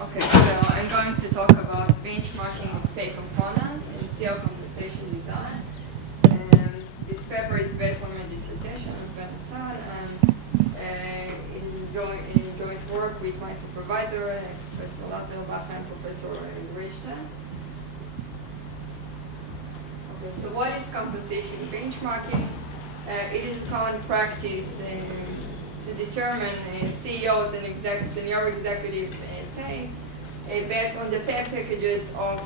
Okay, so I'm going to talk about benchmarking of pay components in CEO compensation design. This paper is based on my dissertation on Sven and in joint work with my supervisor, Professor Latterbach and Professor Ber-Ilan. Okay, so what is compensation benchmarking? It is a common practice to determine CEOs and senior executive pay based on the pay packages of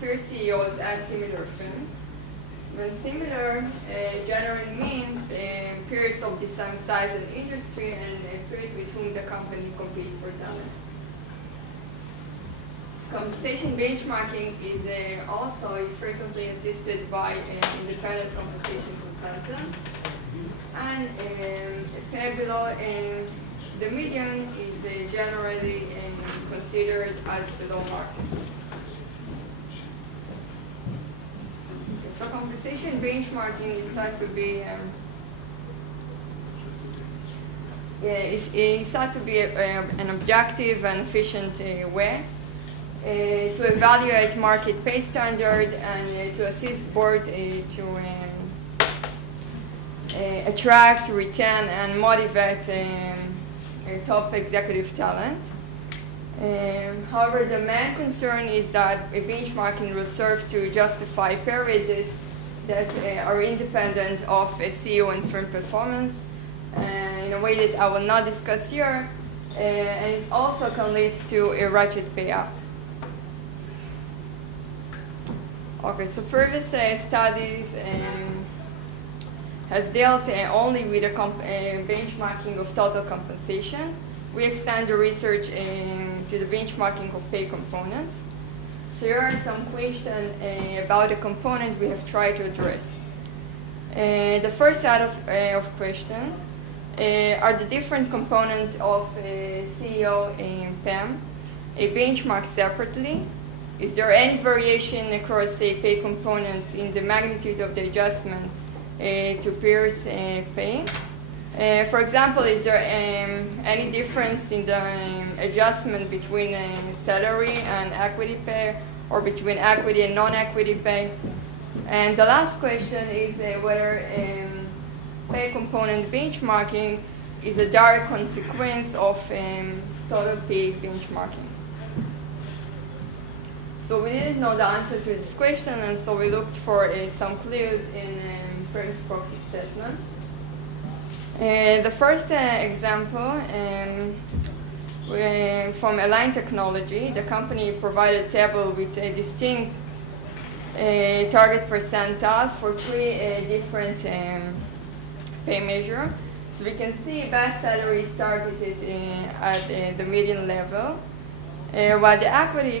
peer CEOs at similar firms. When similar generally means peers of the same size and industry and peers with whom the company competes for talent. Compensation benchmarking is also frequently assisted by an independent compensation consultant. And pay below the median is generally considered as below market. So compensation benchmarking is thought to be an objective and efficient way to evaluate market pay standard and to assist board to attract, retain, and motivate top executive talent. However, the main concern is that benchmarking will serve to justify pay raises that are independent of CEO and firm performance in a way that I will not discuss here, and it also can lead to a ratchet pay up. Okay, so previous studies has dealt only with the benchmarking of total compensation. We extend the research to the benchmarking of pay components. So here are some questions about the component we have tried to address. The first set of questions are the different components of CEO and PAM benchmarked separately. Is there any variation across pay components in the magnitude of the adjustment to peers' pay? For example, is there any difference in the adjustment between salary and equity pay, or between equity and non-equity pay? And the last question is whether pay component benchmarking is a direct consequence of total pay benchmarking. So we didn't know the answer to this question, and so we looked for some clues in firm's proxy statement. The first example from Align Technology, the company provided a table with a distinct target percentile for three different pay measures. So we can see base salary is targeted at the median level, while the equity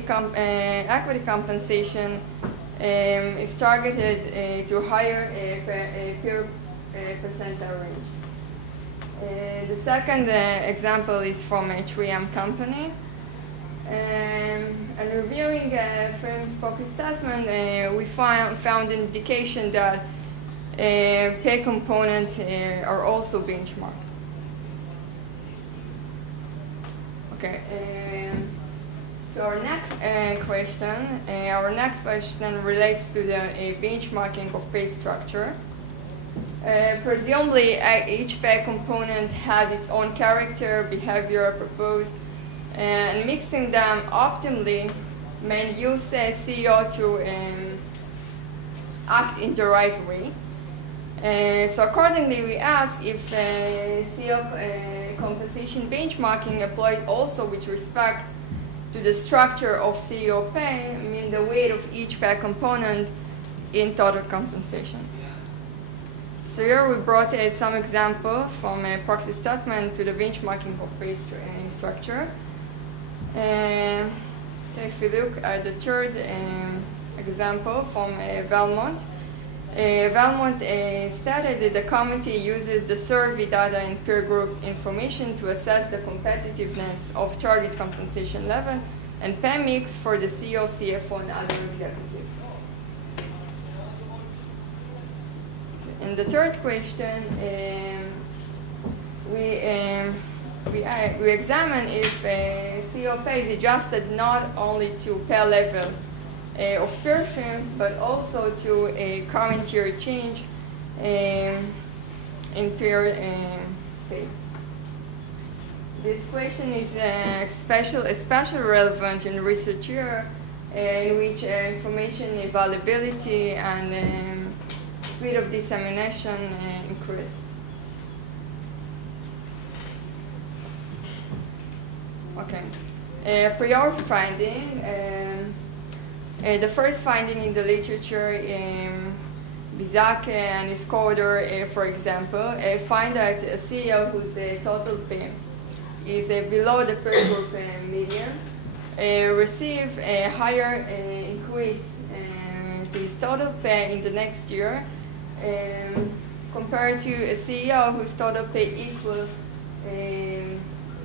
compensation is targeted to higher peer percentile range. The second example is from a 3M company. And reviewing firm's proxy statement, we found an indication that pay components are also benchmarked. Okay. So our next question relates to the benchmarking of pay structure. Presumably, each pay component has its own character, behavior, purpose, and mixing them optimally may use CEO to act in the right way. So accordingly, we ask if CEO compensation benchmarking applied also with respect to the structure of CEO pay, I mean the weight of each pay component in total compensation. So here we brought some example from a proxy statement to the benchmarking of pay structure. So if we look at the third example from Valmont, Valmont stated that the committee uses the survey data and peer group information to assess the competitiveness of target compensation level and pay mix for the CEO, CFO, and other executives. In the third question, we examine if CEO pay is adjusted not only to pay level of peer firms, but also to a current year change in peer pay. This question is especially relevant in research year in which information availability and speed of dissemination increase. Okay, prior finding. The first finding in the literature, Bizak and his co-author, for example, find that a CEO whose total pay is below the peer group median receive a higher increase to his total pay in the next year compared to a CEO whose total pay equals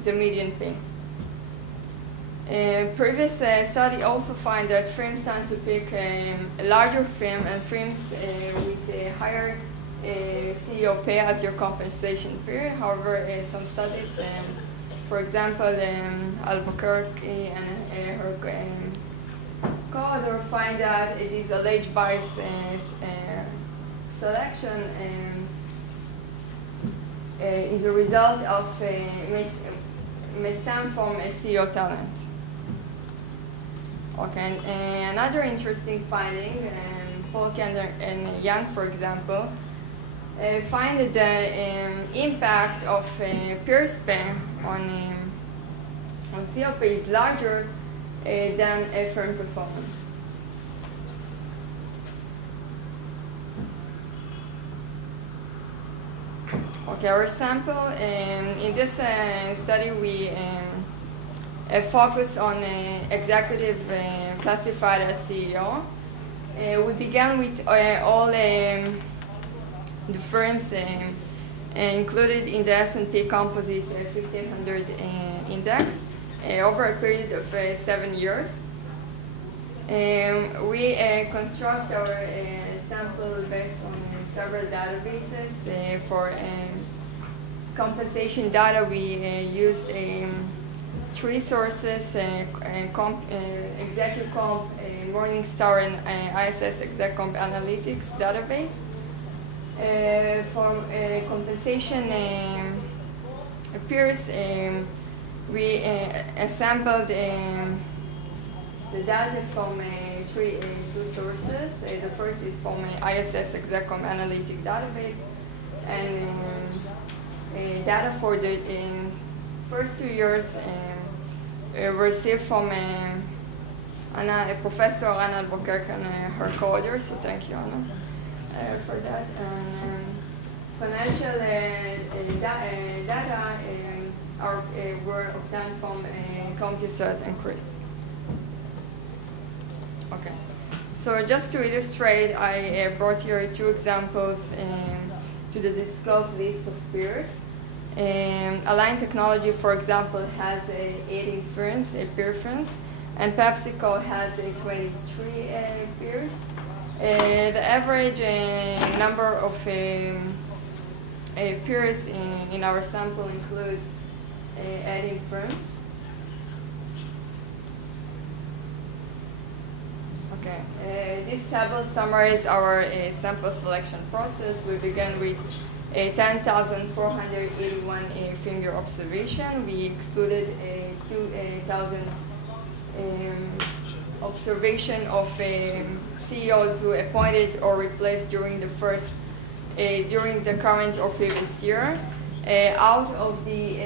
the median pay. Previous study also find that firms tend to pick a larger firm and firms with a higher CEO pay as your compensation peer. However, some studies, for example, Albuquerque and her co-author find that it is alleged bias selection is a result of may stem from a CEO talent. Okay, and another interesting finding, Folk and Young, for example, find that the impact of peer pay on CEO pay is larger than firm performance. Okay, our sample, in this study we focus on executive classified as CEO. We began with all the firms included in the S&P Composite 1500 index over a period of 7 years. We construct our sample based on several databases. For compensation data, we used 3 sources, Executive Comp, Morningstar, and ISS Exec Comp Analytics database. For compensation peers, we assembled the data from two sources. The first is from ISS Exec Comp Analytics database, and data for the first 2 years received from Professor Anna Albuquerque and her co-author, so thank you, Anna, for that. And financial data were obtained from CompuStat and Chris. Okay, so just to illustrate, I brought here 2 examples to the disclosed list of peers. Align Technology, for example, has 18 firms, peer firms, and PepsiCo has 23 peers. The average number of peers in our sample includes 18 firms. Okay, this table summarizes our sample selection process. We began with 10,481 finger observation. We excluded 2,000 observation of CEOs who appointed or replaced during the current or previous year. Out of the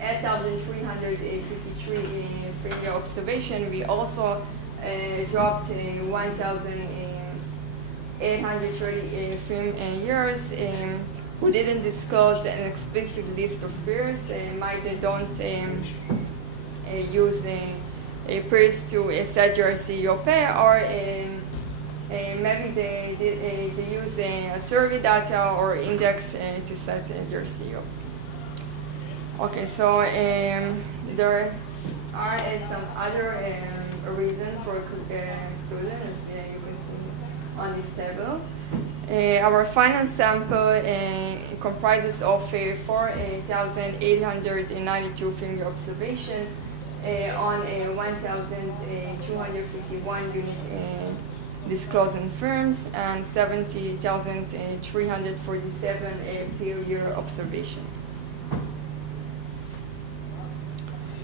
8,353 finger observation, we also dropped 1,830 film years who didn't disclose an explicit list of peers. They don't use peers to set your CEO pay, or maybe they use survey data or index to set your CEO. Okay, so there are some other reasons for exclusion, as you can see on this table. Our final sample comprises of 4,892 finger observations, on 1,251 unique disclosing firms and 70,347 peer-year observations.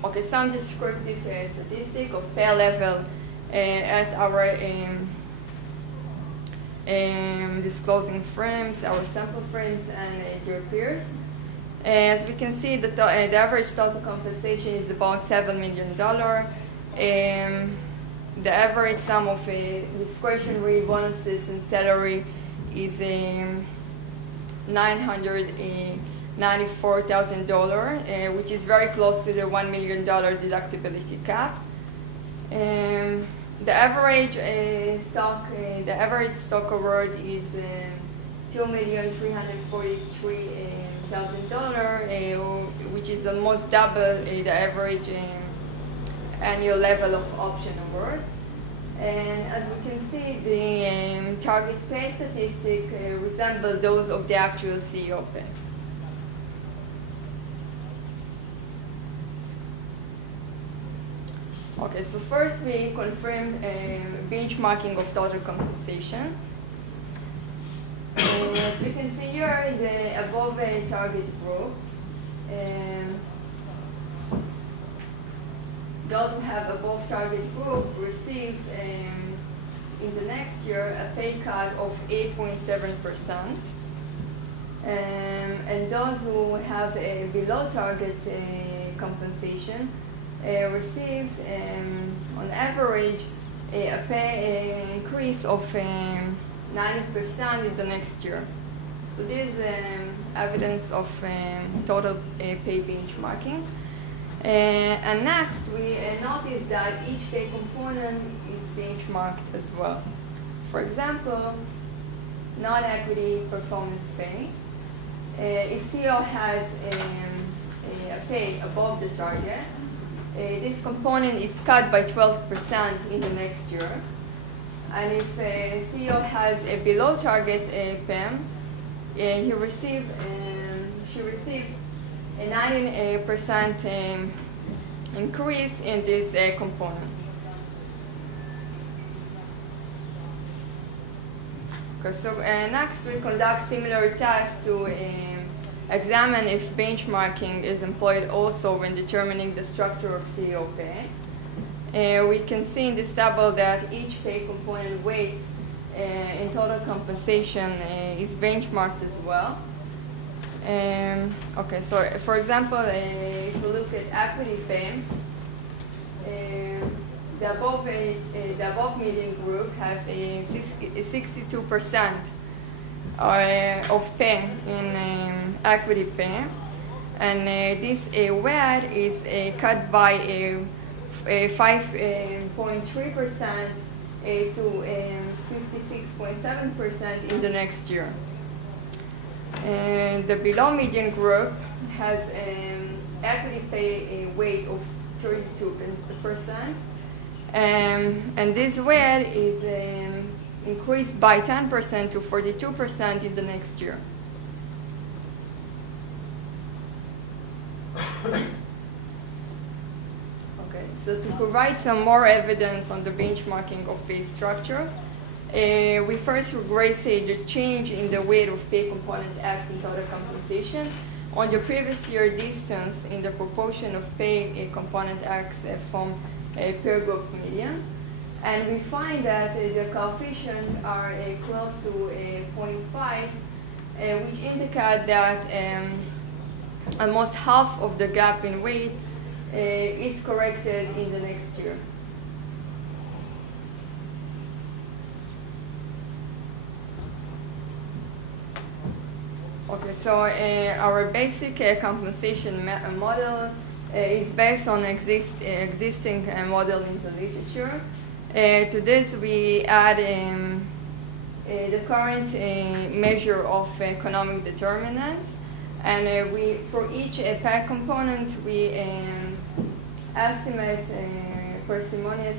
Okay, some descriptive statistic of pay level at our disclosing firms, our sample firms, and their peers. As we can see, the average total compensation is about $7 million. The average sum of discretionary bonuses and salary is $994,000, which is very close to the $1 million deductibility cap. The average stock award is $2,343,000, which is almost double the average annual level of option award. And as we can see, the target pay statistic resemble those of the actual CEO pay. Okay, so first we confirmed benchmarking of total compensation. As we can see here, the above target group, those who have above target group receives in the next year a pay cut of 8.7%. And those who have below target compensation receives on average a pay increase of 90% in the next year. So this is evidence of total pay benchmarking. And next, we notice that each pay component is benchmarked as well. For example, non-equity performance pay. If CEO has a pay above the target, this component is cut by 12% in the next year. And if CEO has a below target PEM, she received a 19% increase in this component. Okay, so next we conduct similar tests to examine if benchmarking is employed also when determining the structure of CEO pay. We can see in this table that each pay component weight in total compensation is benchmarked as well. Okay, so for example, if we look at equity pay, the above median group has a 62% of pay in equity pay, and this weight is cut by a 5.3% to 56.7% in the next year. And the below median group has equity pay weight of 32%, and this weight is increased by 10% to 42% in the next year. Okay, so to provide some more evidence on the benchmarking of pay structure, we first regress the change in the weight of pay component X in total compensation on the previous year distance in the proportion of pay component X from per group median. And we find that the coefficients are close to 0.5, which indicate that almost half of the gap in weight is corrected in the next year. Okay, so our basic compensation model is based on existing model in the literature. To this, we add the current measure of economic determinants, and for each pay component, we estimate parsimonious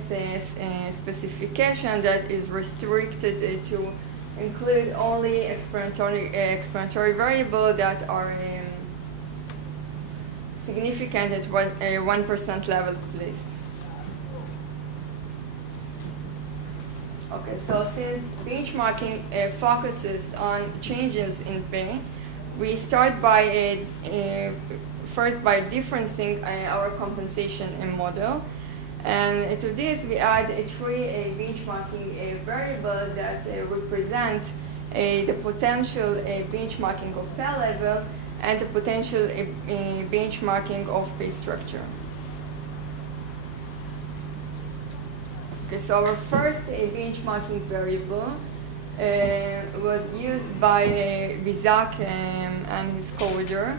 specification that is restricted to include only explanatory variables that are significant at 1% level at least. Okay, so since benchmarking focuses on changes in pay, we start by first by differencing our compensation model. And to this, we add three benchmarking variables that represent the potential benchmarking of pay level and the potential benchmarking of pay structure. Okay, so our first benchmarking variable was used by Bizak and his co-author.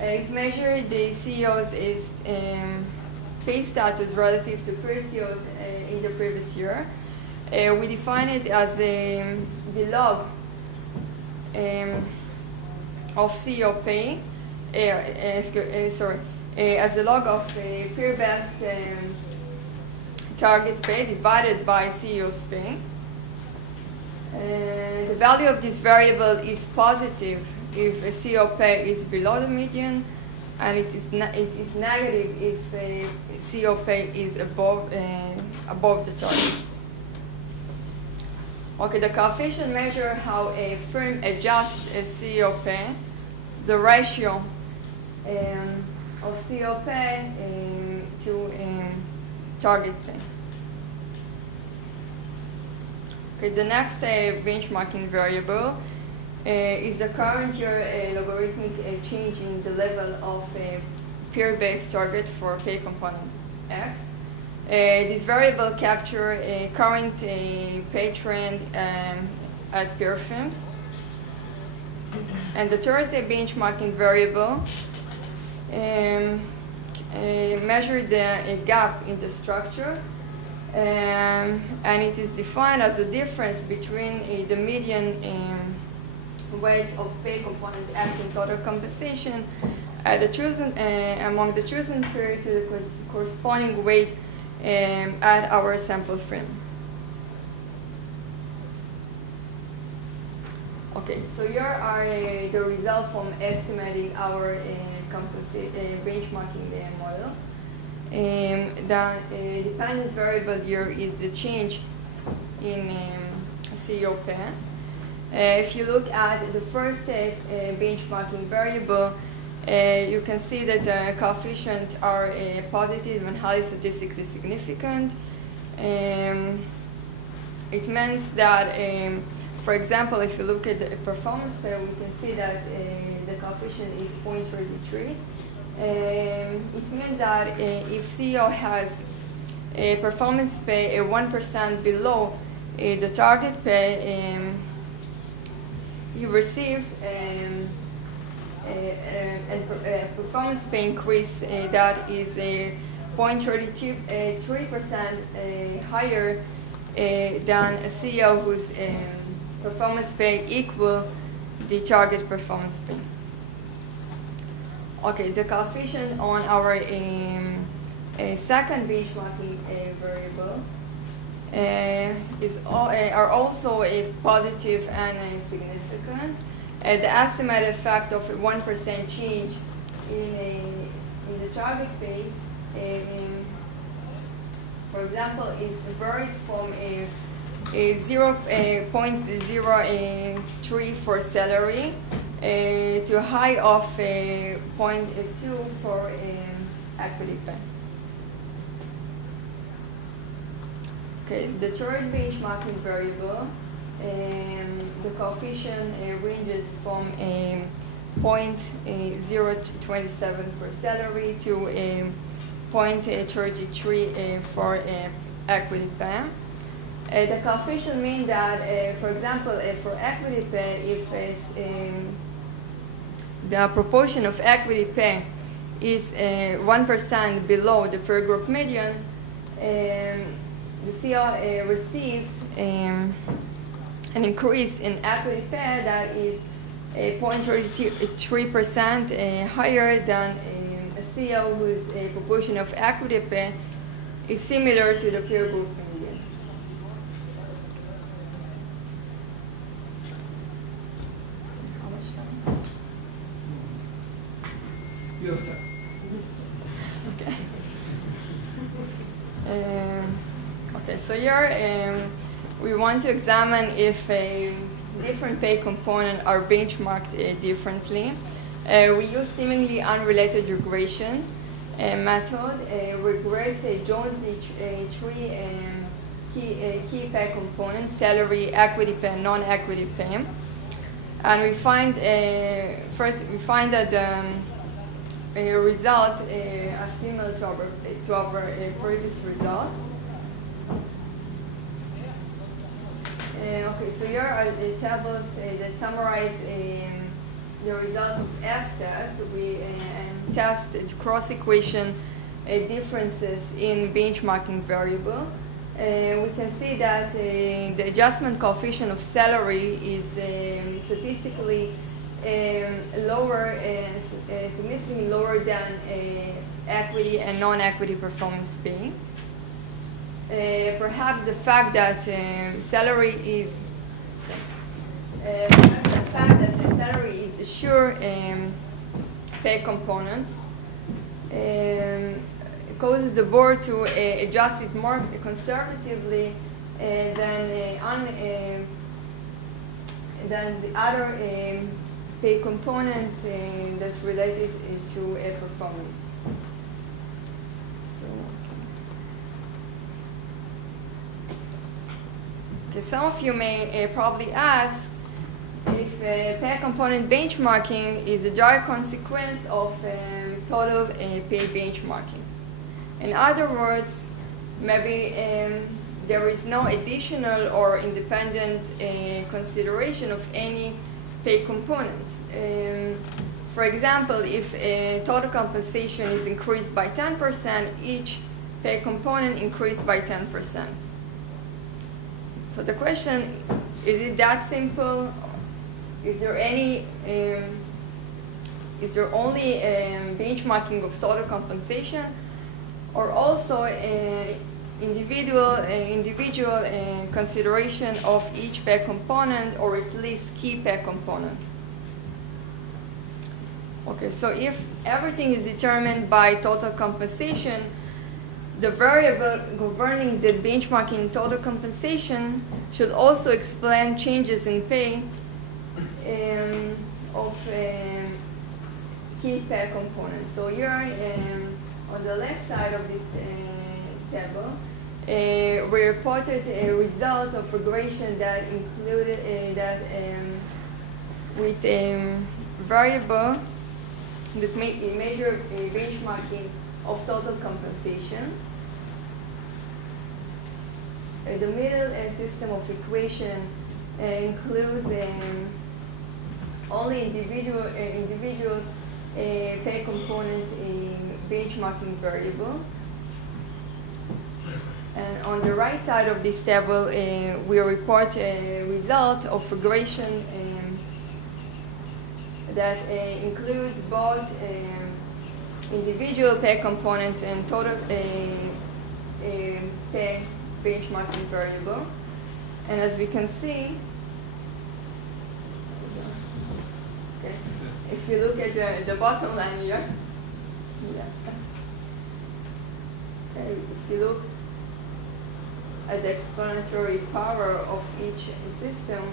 It measured the CEO's pay status relative to peer CEOs in the previous year. We define it as the log of CEO pay, as the log of peer-best target pay divided by CEO's pay. The value of this variable is positive if a CEO pay is below the median, and it is negative if CEO pay is above the target. Okay, the coefficient measure how a firm adjusts a CEO pay, the ratio of CEO pay to target pay. Okay, the next benchmarking variable is the current year logarithmic change in the level of peer-based target for pay component X. This variable captures a current pay trend at peer firms. And the third benchmarking variable measures the gap in the structure, and it is defined as the difference between the median weight of pay component X in total compensation among the chosen peer to the corresponding weight at our sample frame. Okay, so here are the results from estimating our benchmarking model. The dependent variable here is the change in CEO pay. If you look at the first benchmarking variable, you can see that the coefficients are positive and highly statistically significant. It means that, for example, if you look at the performance pay, we can see that the coefficient is 0.33. It means that if CEO has a performance pay 1% below the target pay, he receives a performance pay increase that is 0.3% higher than a CEO whose performance pay equal the target performance pay. Okay, the coefficient on our second benchmarking variable are also positive and significant. The estimated effect of a 1% change in the target pay, for example, it varies from a 0.03 for salary to a high of 0.2 for equity pay. Okay, the third benchmarking variable, the coefficient ranges from 0.027 for salary to 0.33 for equity pay. The coefficient means that, for example, for equity pay, if the proportion of equity pay is 1% below the peer group median, the CEO receives an increase in equity pay that is 0.33% higher than a CEO whose proportion of equity pay is similar to the peer group median. How much time? You have time. Okay, so here we want to examine if different pay components are benchmarked differently. We use seemingly unrelated regression method. Regress jointly three key pay components: salary, equity pay, and non-equity pay. And we find first we find that result are similar to our previous result. Okay, so here are the tables that summarize the result of F-test. We test cross equation differences in benchmarking variable. We can see that the adjustment coefficient of salary is statistically lower, significantly lower than equity and non-equity performance pay. Perhaps the fact that salary is a sure pay component causes the board to adjust it more conservatively than the other pay component that's related to performance. Okay, some of you may probably ask if pay component benchmarking is a direct consequence of total pay benchmarking. In other words, maybe there is no additional or independent consideration of any pay components. For example, if total compensation is increased by 10%, each pay component increased by 10%. So the question, is it that simple? Is there any, is there only benchmarking of total compensation, or also individual consideration of each pay component, or at least key pay component? Okay, so if everything is determined by total compensation, the variable governing the benchmarking total compensation should also explain changes in pay of key pay components. So here on the left side of this table, we reported a result of regression that included with a variable that measure a benchmarking of total compensation. The middle system of equation includes only individual pay component benchmarking variable. And on the right side of this table, we report a result of regression that includes both individual pay components and total pay benchmarking variable. And as we can see, okay, if you look at the bottom line here, okay, if you look at the explanatory power of each system,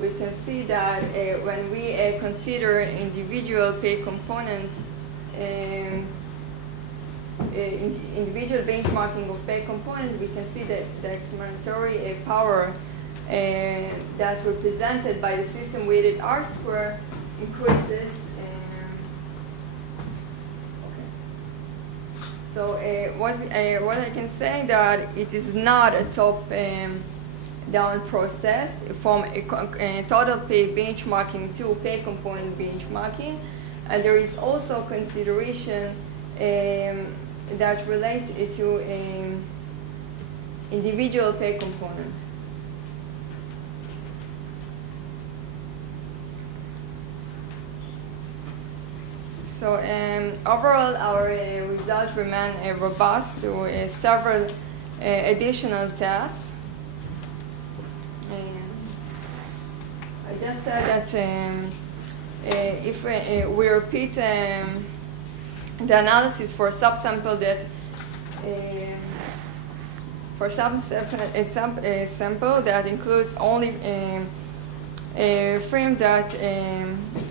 we can see that when we consider individual pay components, individual benchmarking of pay components, we can see that the explanatory power that represented by the system weighted R square increases. So what I can say that it is not a top-down process from a total pay benchmarking to pay component benchmarking, and there is also consideration that relate to individual pay component. So overall, our results remain robust to several additional tests. I just said that if we repeat the analysis for subsample that sample that includes only frame that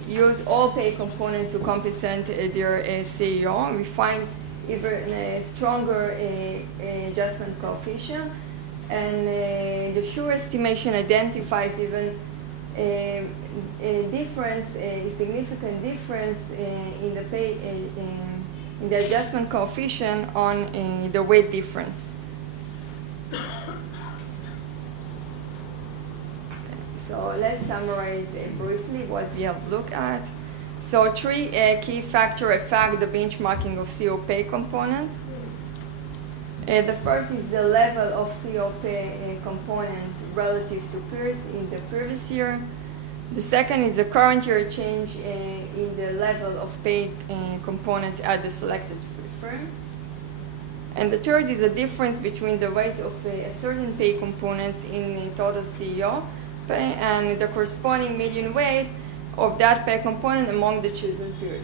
use all pay components to compensate their CEO. We find even a stronger adjustment coefficient, and the sure estimation identifies even a difference, a significant difference in the pay in the adjustment coefficient on the weight difference. So let's summarize briefly what we have looked at. So three key factors affect the benchmarking of CO pay components. The first is the level of CO pay components relative to peers in the previous year. The second is the current year change in the level of pay component at the selected firm. And the third is the difference between the weight of a certain pay components in the total CEO pay and the corresponding median weight of that pay component among the chosen peers.